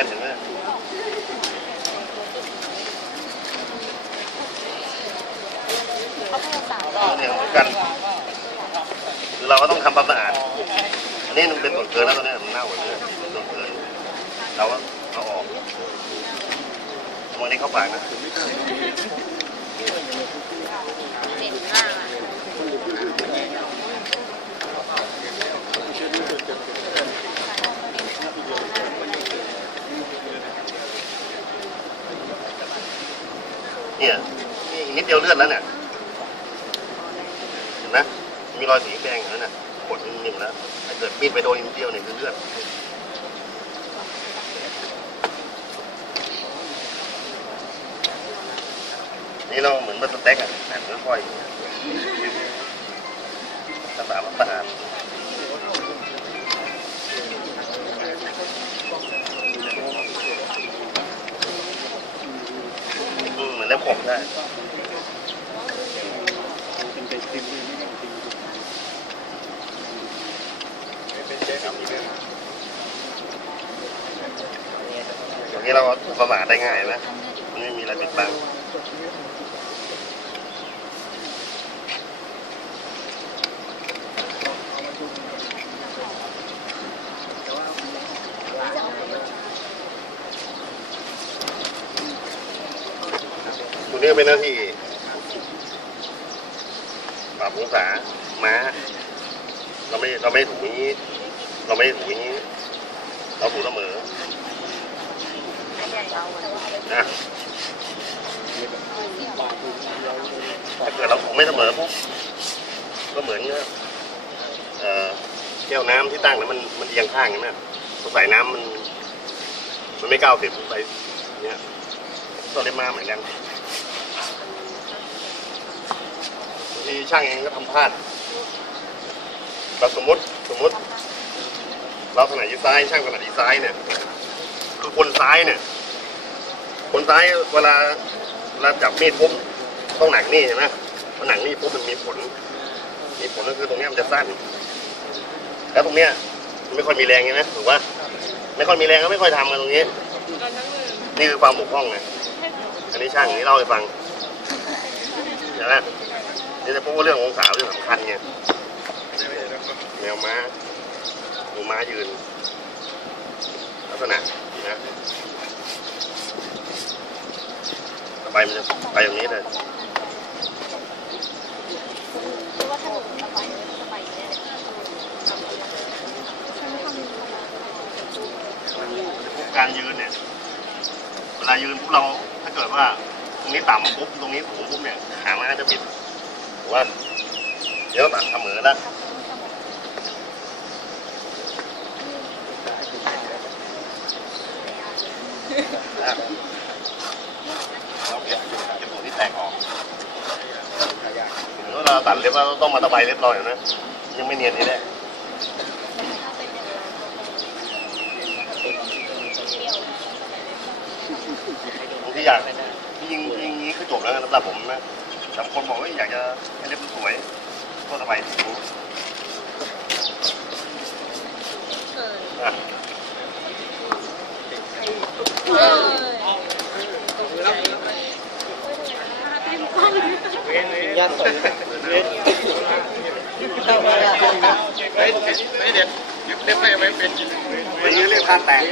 กันเห็นไหมเขาพยายามสาวเนี่ยเหมือนกันคือเราก็ต้องทำความสะอาดอันนี้มันเป็นส่วนเกินแล้วตอนนี้มันเน่าหมดเลยส่วนเกินเราก็เอาออกวันนี้เข้าปากนะเด่นมากอะ เนี่ยนี่อีกนิดเดียวเลือดแล้วเนี่ยเห็นไหมมีรอยสีแดงอยู่นั่นน่ะกดนิ่มๆแล้วถ้าเกิดมีดไปโดนนิดเดียวเนี่ยคือเลือดนี่เราเหมือนมันสเต็กอะหั่นค่อยๆสะอาดสะอาดอืม ผมได้อย่างนี้เราประมาทได้ง่ายนะมันไม่มีอะไรปิดบัง ตัวนี้เป็นหน้าที่ปรับองศาม้า เราไม่เราไม่ถูอย่างนี้ เราไม่ถูอย่างนี้ เราถูเสมอใหญ่เราอะนะถ้าเกิดเราถูไม่เสมอปุ๊บก็เหมือนกับเอ่อแก้วน้ำที่ตั้งแล้วมันมันเอียงข้างใช่ไหมพอใส่น้ำมัน มันไม่ก้าวสิบไปเนี่ยต้องได้มาเหมือนกันบาง ทีช่างเองก็ทำพลาดเราสมมติสมมติ เราถนัดยีซ้ายช่างถนัดยีซ้ายเนี่ยคือคนซ้ายเนี่ย คนซ้ายเวลาเวลาจับมีดปุ๊บต้องหนักนี่เห็นไหมพอหนักนี่ปุ๊บมันมีผล มีผลก็คือตรงนี้มันจะสั้น แล้วตรงเนี้ยไม่ค่อยมีแรงใช่ไหมถูกปะไม่ค่อยมีแรงก็ไม่ค่อยทำกันตรงนี้ นี่คือความบกพร่องไงอันนี้ช่างนี่เล่าให้ฟังเห็นไหม นี่จะพูดว่าเรื่ององศาเรื่องสำคัญไงแมวม้าดูม้ายืน ลักษณะนะต่อไปมันจะไปอย่างนี้เลยการยืนเนี่ย เวลายืนพวกเราถ้าเกิดว่า ตรงนี้ต่ำปุ๊บ ตรงนี้สูงปุ๊บเนี่ยขาม้าจะบิด ว่าเดี๋ยวตัดเสมอแล้วนะเราเก็บเก็บส่วนที่แตกออกแล้วเราตัดเล็บแล้วต้องมาตะไบเล็บเราอย่างนะยังไม่เนียนทีแรกผมที่อยากที่ยิงยิงนี้คือจบแล้วนะสำหรับผมนะ แต่บางคนบอกว่าอยากจะให้เล็บมันสวยก็สบายดีนะญาติส่เว้นไม่เด็ดเล็บไม่ไม่เป็นอย่างนี้เรียกท่าแตก